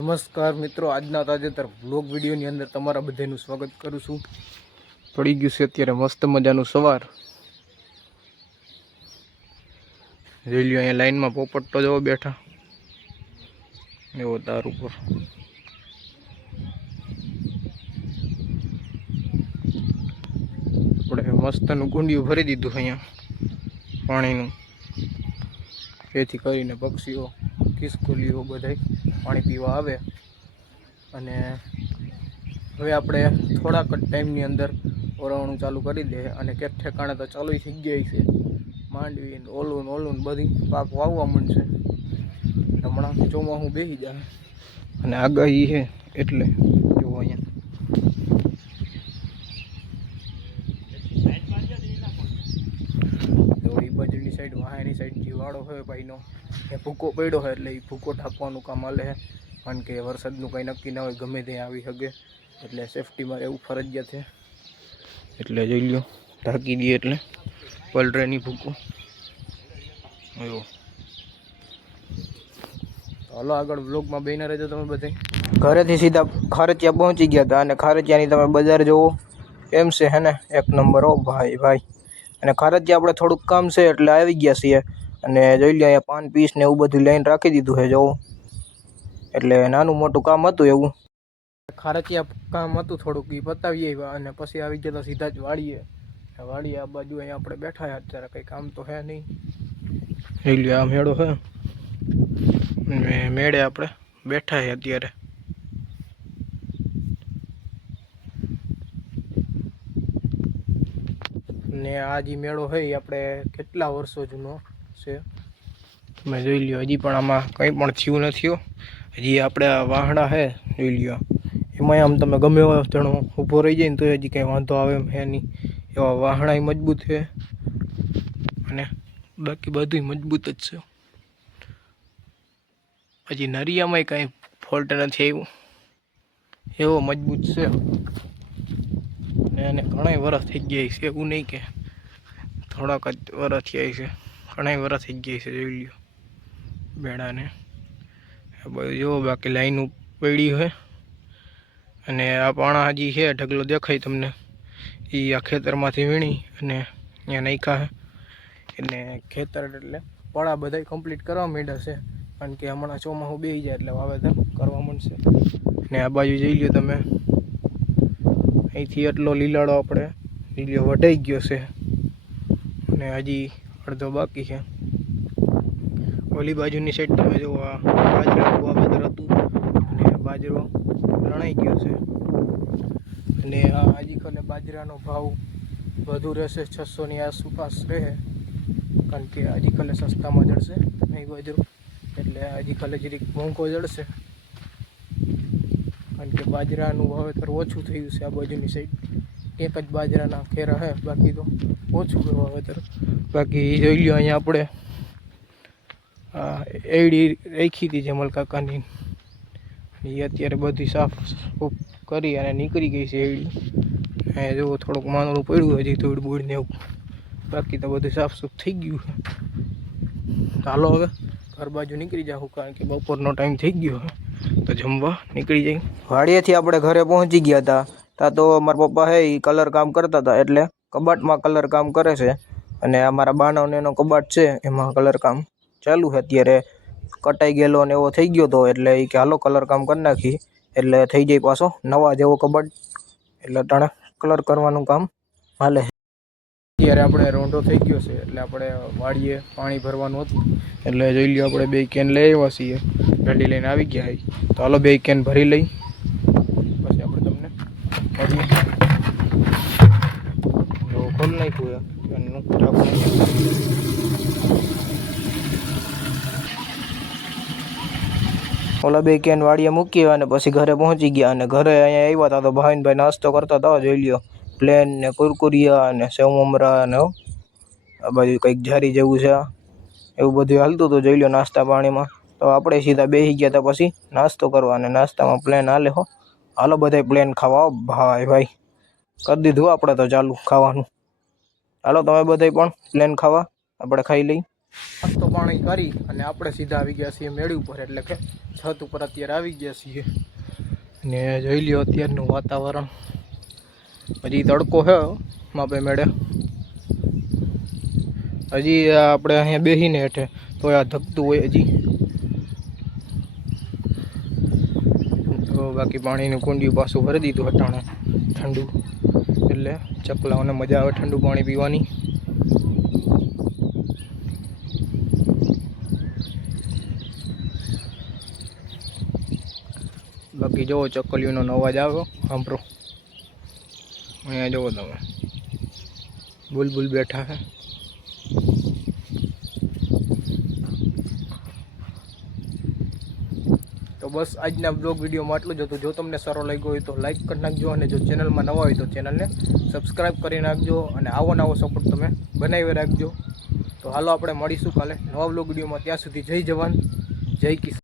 નમસ્કાર મિત્રો, આજના તાજેતર વ્લોગ વિડીયોની અંદર તમારા બધાનું સ્વાગત કરું છું। પડી ગયું છે અત્યારે મસ્ત મજાનું સવાર। જોઈ લ્યો અહીંયા લાઈનમાં પોપટ તો જવો બેઠા એવો તાર ઉપર। આપણે મસ્તનું કુંડિયું ભરી દીધું અહીંયા પાણીનું, જેથી કરીને પક્ષીઓ ખિસકોલીઓ બધાય પાણી પીવા આવે। અને હવે આપણે થોડાક જ ટાઈમની અંદર ઓરવાનું ચાલુ કરી દે અને ક્યાંક ઠેકાણે તો ચાલુ થઈ ગઈ છે। માંડવી ઓલું બધી પાક વાવવા માંડશે। હમણાં ચોમાસું બેસી જાય અને આગાહી છે એટલે જુઓ અહીંયા તો એ બાજુની સાઈડ વાહાની સાઈડ જે વાળો હોય ભાઈનો એ ભૂકો પડ્યો હોય એટલે એ ભૂકો ઢાંકવાનું કામ હાલે છે। કારણ કે વરસાદનું કંઈ નક્કી ના હોય, ગમે ત્યાં આવી શકે, એટલે સેફટીમાં રહેવું ફરજિયાત છે। એટલે જોઈ લો ઢાંકી દઈએ એટલે પલટે ભૂકો આવ્યો। હાલો આગળ વ્લોગમાં બેના રહેજો તમે બધે। ઘરેથી સીધા ખારચિયા પહોંચી ગયા હતા અને ખારચિયાની તમે બજાર જોવો એમ છે હે ને, એક નંબર હો ભાઈ। અને ખારચિયા આપણે થોડુંક કામ છે એટલે આવી ગયા છીએ। અને જોઈ લો અહીંયા પાન પીસ ને એવું બધું લઈને રાખી દીધું છે જોવો, એટલે નાનું મોટું કામ હતું એવું। ખારચિયા કામ હતું થોડુંક, એ પતાવી આવ્યા અને પછી આવી ગયા સીધા જ વાડીએ આ બાજુ અહીંયા આપણે બેઠા અત્યારે કંઈ કામ તો હે નહીં। જોઈ લો આ મેળો હે, મેળે આપણે બેઠા છે અત્યારે। ને આ જે મેળો હોય એ આપણે કેટલા વર્ષો જૂનો છે તમે જોઈ લ્યો। હજી પણ આમાં કંઈ પણ થયું નથી। હજી આપણે આ વાહણા છે જોઈ લ્યો, એમાં આમ તમે ગમે એવો જણો ઊભો રહી જાય ને તો હજી કંઈ વાંધો આવે એમ હે નહીં, એવા વાહણા મજબૂત છે અને બાકી બધું મજબૂત જ છે। હજી નરિયામાં કાંઈ ફોલ્ટ નથી આવ્યું, એવો મજબૂત છે। ને એને ઘણા વર્ષ થઈ ગયા છે, એવું નહીં કે થોડાક જ વર્ષ થયા છે, ઘણા વર્ષ થઈ ગયા છે। જોઈ લ્યો બેડાને બધું જોવો, બાકી લાઈન પડી હોય। અને આ પાણા હજી છે ઢગલો દેખાય તમને, એ આ ખેતરમાંથી વીણી અને અહીંયા નાખ્યા છે। અને ખેતર એટલે પાળા બધા કમ્પ્લીટ કરવા માંડ્યા છે, કારણ કે હમણાં ચોમાસું બેસી જાય એટલે વાવેતર કરવા માંડશે। ને આ બાજુ જોઈ લ્યો તમે, અહીંથી એટલો લીલાડો આપણે લીલો વઢાઈ ગયો છે અને હજી અડધો બાકી છે। ઓલી બાજુની સાઈડ તમે જુઓ, આ બાજરાનું વાવેતર હતું અને બાજરો લણાઈ ગયો છે। અને આ આજકાલે બાજરાનો ભાવ વધુ રહેશે, 600ની આસપાસ રહે, કારણ કે આજકાલે સસ્તામાં જડશે નહીં બાજરો, એટલે આજકાલે જરીક મોંઘો જડશે, કારણ કે બાજરાનું વાવેતર ઓછું થયું છે। આ બાજુની સાઈડ એક જ બાજરાના ખેરા છે, બાકી તો ઓછું છે વાવેતર। બાકી જોઈ લો અહીંયા આપણે એડી રાખી હતી જમલ કાકાની, એ અત્યારે બધી સાફ કરી અને નીકળી ગઈ છે એડી। અહીંયા જુઓ થોડુંક માનવું પડ્યું હજી ધૂળ બૂળ ને એવું, બાકી તો બધું સાફ સૂફ થઈ ગયું છે। ચાલો હવે ઘર બાજુ નીકળી જાઉં, કારણ કે બપોરનો ટાઈમ થઈ ગયો છે, તો જમવા નીકળી જાય। વાડીએથી આપણે ઘરે પહોંચી ગયા હતા, ત્યાં તો મારા પપ્પા છે એ કલર કામ કરતા હતા, એટલે કબાટમાં કલર કામ કરે છે। અને અમારા બાનો એનો કબાટ છે એમાં કલર કામ ચાલુ છે અત્યારે। કટાઈ ગયેલો ને એવો થઈ ગયો હતો, એટલે એ કે હાલો કલર કામ કરી નાખી એટલે થઈ જાય પાછો નવા જેવો કબાટ, એટલે ટાણે કલર કરવાનું કામ હાલે। અત્યારે આપણે રોંઢો થઈ ગયો છે એટલે આપણે વાડીએ પાણી ભરવાનું હતું, એટલે જોઈ લ્યો આપણે 2 કેન લઈ આવ્યા છીએ, ગાડી લઈને આવી ગયા છે, તો હાલો 2 કેન ભરી લઈ પછી આપણે તમને મળીએ। ખોલ નાખ્યું કેનનું ઢાંકણું। ઓલા 2 કેન વાડીએ મૂકી અને પછી ઘરે પહોંચી ગયા। અને ઘરે અહીંયા આવ્યા હતા તો ભાવિનભાઈ નાસ્તો કરતા હતા, જોઈ લ્યો પ્લેન ને કુરકુરિયા અને સેવ મમરા અને આ બાજુ કંઈક જારી જેવું છે, એવું બધું હાલતું હતું જોઈ લો નાસ્તા પાણીમાં। તો આપણે સીધા બેસી ગયા હતા પછી નાસ્તો કરવા, અને નાસ્તામાં પ્લેન હાલે હો, હાલો બધા પ્લેન ખાવા ભાઈ કરી દીધું આપણે તો ચાલુ ખાવાનું। હાલો તમે બધા પણ પ્લેન ખાવા, આપણે ખાઈ લઈ। નાસ્તો પાણી કરી અને આપણે સીધા આવી ગયા છીએ મેળી ઉપર, એટલે કે છત ઉપર અત્યારે આવી ગયા છીએ. ને જોઈ લ્યો અત્યારનું વાતાવરણ, હજી તડકો છે માપે મેળે. હજી આપણે અહીંયા બેસીને હેઠે તો આ ધકતું હોય હજી. તો બાકી પાણીનું કુંડિયું પાછું ભરી દીધું અટાણે ઠંડુ, એટલે ચકલાઓને મજા આવે ઠંડુ પાણી પીવાની. બાકી જુઓ ચકલીઓનો અવાજ આવ્યો સાંભળો. અહીંયા જુઓ તમે, બુલબુલ બેઠા છે. તો બસ આજના બ્લોગ વિડીયોમાં આટલું જ હતું. જો તમને સારો લાગ્યો હોય તો લાઈક કરી નાખજો, અને જો ચેનલમાં નવા હોય તો ચેનલને સબસ્ક્રાઈબ કરી નાખજો, અને આવો સપોર્ટ તમે બનાવી રાખજો. તો હાલો આપણે મળીશું કાલે નવા બ્લોગ વિડીયોમાં. ત્યાં સુધી જય જવાન, જય કિસાન.